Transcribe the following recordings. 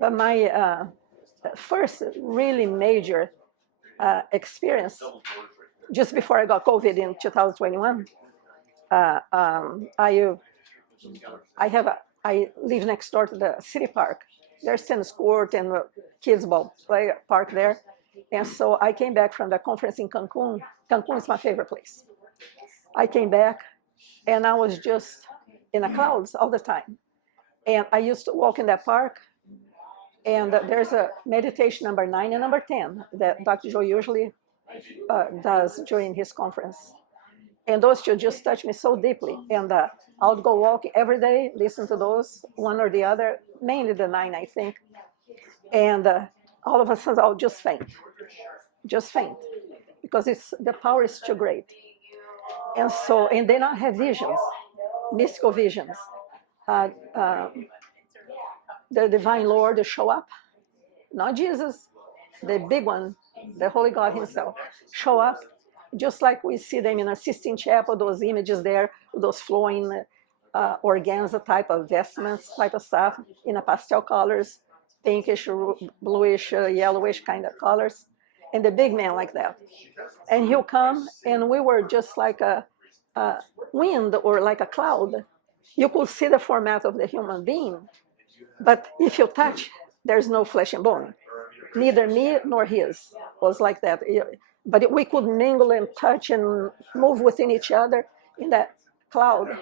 But my first really major experience, just before I got COVID in 2021, I live next door to the city park. There's tennis court and kids ball play park there. And so I came back from the conference in Cancun. Cancun is my favorite place. I came back and I was just in the clouds all the time. And I used to walk in that park, and there's a meditation number 9 and number 10 that Dr. Joe usually does during his conference. And those two just touch me so deeply. And I would go walking every day, listen to those, one or the other, mainly the 9, I think. And all of a sudden, I'll just faint, because the power is too great. And so, and then I have visions, mystical visions. The divine Lord show up, not Jesus, the big one, the Holy God himself, show up, just like we see them in a Sistine Chapel, those images there, those flowing organza type of vestments, type of stuff, in a pastel colors, pinkish, bluish, yellowish kind of colors, and the big man like that. And he'll come, and we were just like a wind or like a cloud. You could see the format of the human being, but if you touch, there's no flesh and bone. Neither me nor his was like that. But we could mingle and touch and move within each other in that cloud.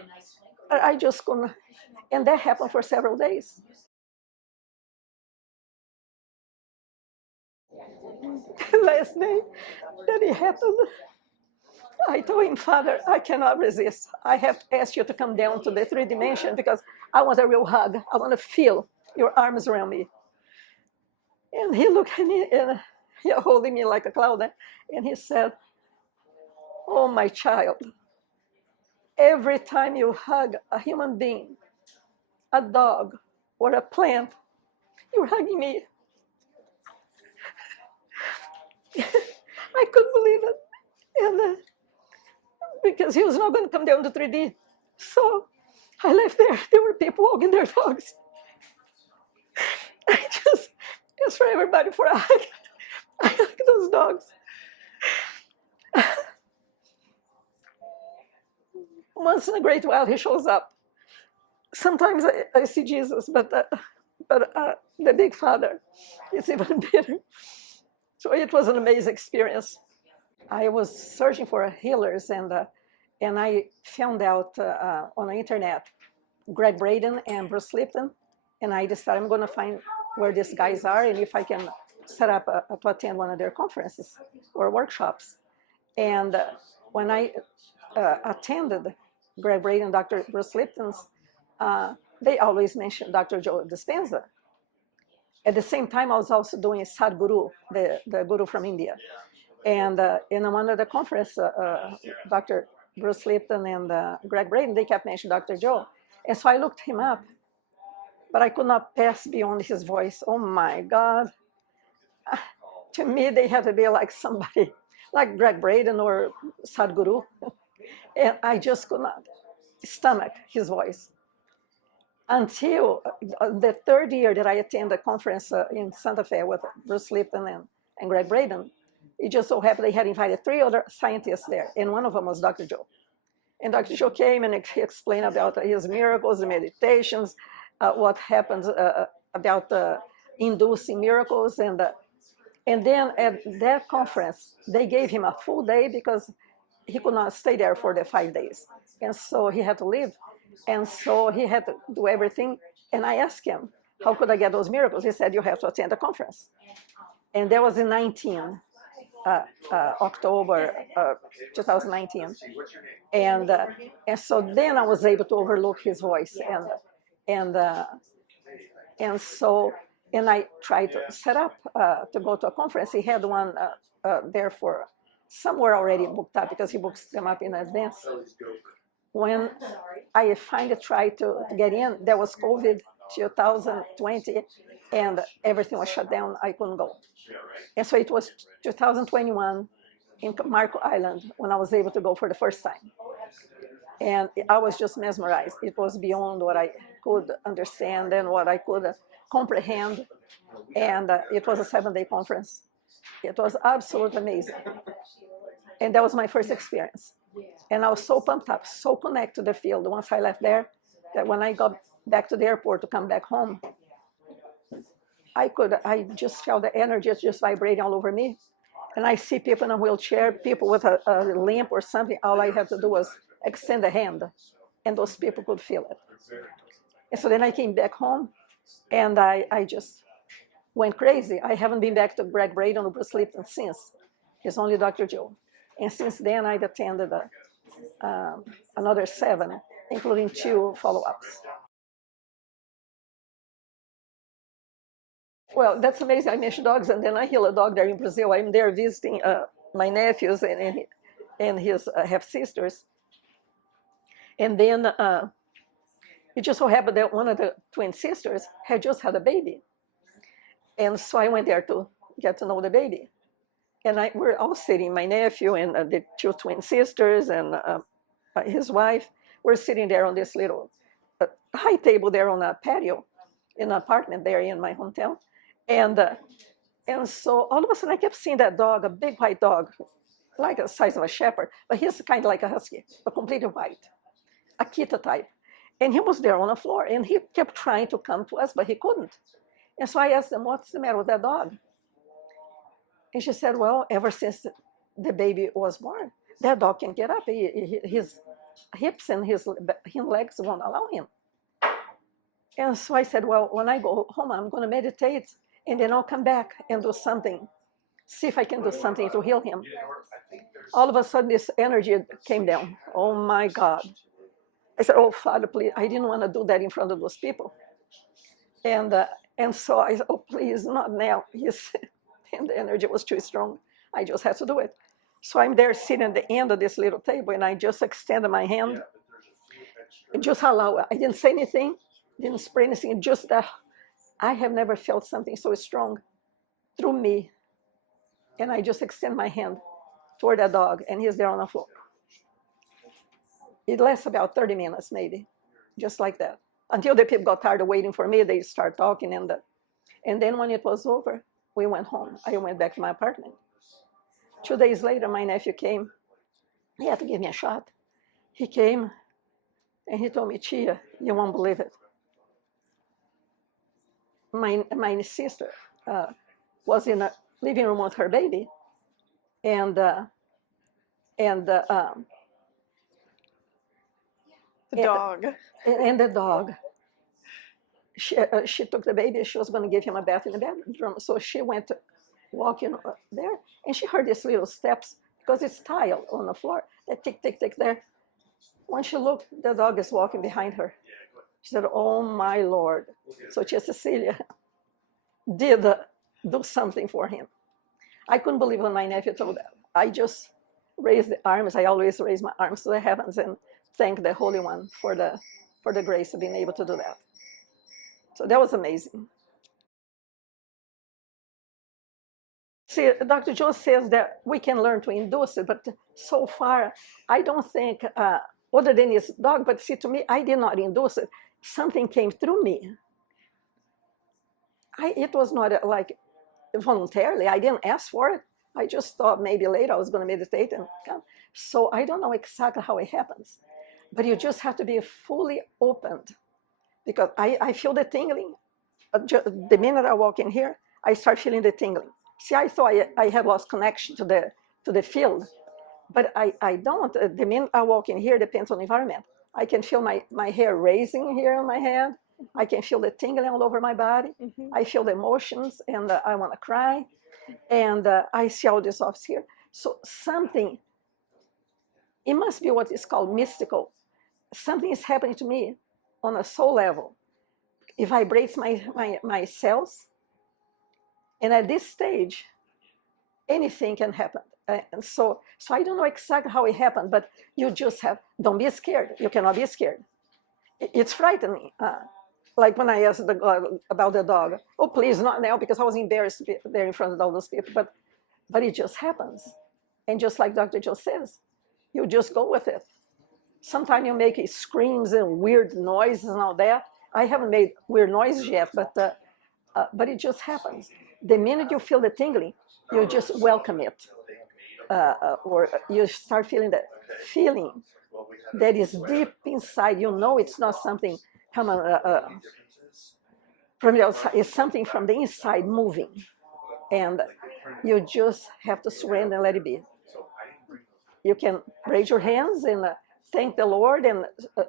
I just couldn't. And that happened for several days. Last day that it happened, I told him, Father, I cannot resist. I have asked you to come down to the 3 dimension because I want a real hug. I want to feel your arms around me. And he looked at me and he holding me like a cloud, and he said, oh, my child, every time you hug a human being, a dog, or a plant, you're hugging me. I couldn't believe it. And because he was not going to come down to 3D. So I left there. There were people walking their dogs. I just asked for everybody for a hug. I hugged those dogs. Once in a great while, he shows up. Sometimes I see Jesus, but the big Father is even better. So it was an amazing experience. I was searching for healers, and I found out on the internet Greg Braden and Bruce Lipton, and I decided I'm going to find where these guys are and if I can set up to attend one of their conferences or workshops. And when I attended Greg Braden and Dr. Bruce Lipton's, they always mentioned Dr. Joe Dispenza. At the same time, I was also doing Sadhguru, the guru from India. And in one of the conference, Dr. Bruce Lipton and Greg Braden, they kept mentioning Dr. Joe. And so I looked him up, but I could not pass beyond his voice. Oh my God. To me, they had to be like somebody, like Greg Braden or Sadhguru. And I just could not stomach his voice. Until the 3rd year that I attended a conference in Santa Fe with Bruce Lipton and Greg Braden, it just so happened they had invited 3 other scientists there, and one of them was Dr. Joe. And Dr. Joe came and he explained about his miracles, the meditations, what happens about inducing miracles. And then at that conference, they gave him a full day because he could not stay there for the 5 days. And so he had to leave. And so he had to do everything. And I asked him, how could I get those miracles? He said, you have to attend the conference. And that was in October 2019. And so then I was able to overlook his voice. And I tried to set up to go to a conference. He had one there for somewhere already booked up because he books them up in advance. When I finally tried to get in, there was COVID 2020, and everything was shut down. I couldn't go. And so it was 2021 in Marco Island when I was able to go for the first time. And I was just mesmerized. It was beyond what I could understand and what I could comprehend. And it was a 7-day conference. It was absolutely amazing. And that was my first experience. And I was so pumped up, so connected to the field once I left there, that when I got back to the airport to come back home, I just felt the energy just vibrating all over me. And I see people in a wheelchair, people with a limp or something. All I had to do was extend a hand, and those people could feel it. And so then I came back home, and I just went crazy. I haven't been back to Greg Braden or Bruce Lipton since. It's only Dr. Joe. And since then, I've attended another 7, including 2 follow-ups. Well, that's amazing. I mentioned dogs, and then I heal a dog there in Brazil. I'm there visiting my nephews and his half-sisters. And then it just so happened that one of the twin sisters had just had a baby. And so I went there to get to know the baby. And we're all sitting, my nephew and the 2 twin sisters and his wife. We're sitting there on this little high table there on a patio in an apartment there in my hometown. And so all of a sudden I kept seeing that dog, a big white dog, like the size of a shepherd, but he's kind of like a husky, but completely white, Akita type. And he was there on the floor, and he kept trying to come to us, but he couldn't. And so I asked him, what's the matter with that dog? And she said, well, ever since the baby was born, that dog can get up. His hips and his legs won't allow him. And so I said, well, when I go home, I'm going to meditate, and then I'll come back and do something, see if I can do something to heal him. All of a sudden, this energy came down. Oh, my God. I said, oh, Father, please. I didn't want to do that in front of those people. And so I said, oh, please, not now. And the energy was too strong. I just had to do it. So I'm there sitting at the end of this little table, and I just extended my hand. And just allow it. I didn't say anything, didn't spray anything, just that I have never felt something so strong through me. And I just extend my hand toward that dog, and he's there on the floor. It lasts about 30 minutes, maybe, just like that. Until the people got tired of waiting for me, they start talking, and then when it was over, we went home. I went back to my apartment. 2 days later, my nephew came. He had to give me a shot. He came, and he told me, Tia, you won't believe it. My sister was in a living room with her baby, and The dog. And the dog. She took the baby. She was going to give him a bath in the bedroom. So she went walking there, and she heard these little steps because it's tile on the floor. That tick, tick, tick there. When she looked, the dog is walking behind her. She said, oh, my Lord. So Tia Cecilia did do something for him. I couldn't believe when my nephew told that. I just raised the arms. I always raise my arms to the heavens and thank the Holy One for the grace of being able to do that. So that was amazing. See, Dr. Joe says that we can learn to induce it, but so far, I don't think, other than his dog, but see, to me, I did not induce it. Something came through me. It was not like voluntarily. I didn't ask for it. I just thought maybe later I was going to meditate and come. So I don't know exactly how it happens, but you just have to be fully opened, because I feel the tingling. The minute I walk in here, I start feeling the tingling. See, I thought I had lost connection to the field, but I don't. The minute I walk in here, depends on the environment. I can feel my hair raising here on my head. I can feel the tingling all over my body. Mm-hmm. I feel the emotions, and I want to cry. And I see all this office here. So something, it must be what is called mystical. Something is happening to me on a soul level. It vibrates my cells. And at this stage, anything can happen. And so I don't know exactly how it happened, but you just don't be scared. You cannot be scared. It's frightening. Like when I asked the God about the dog, oh, please, not now, because I was embarrassed to be there in front of all those people. But it just happens. And just like Dr. Joe says, you just go with it. Sometimes you make screams and weird noises and all that. I haven't made weird noises yet, but but it just happens. The minute you feel the tingling, you just welcome it, or you start feeling that feeling that is deep inside. You know it's not something come from the outside. It's something from the inside moving, and you just have to surrender and let it be. You can raise your hands and thank the Lord, and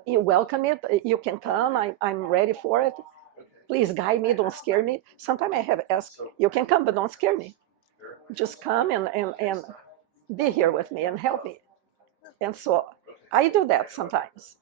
you welcome it. You can come. I'm ready for it. Please guide me. Don't scare me. Sometimes I have asked, you can come, but don't scare me. Just come and be here with me and help me. And so I do that sometimes.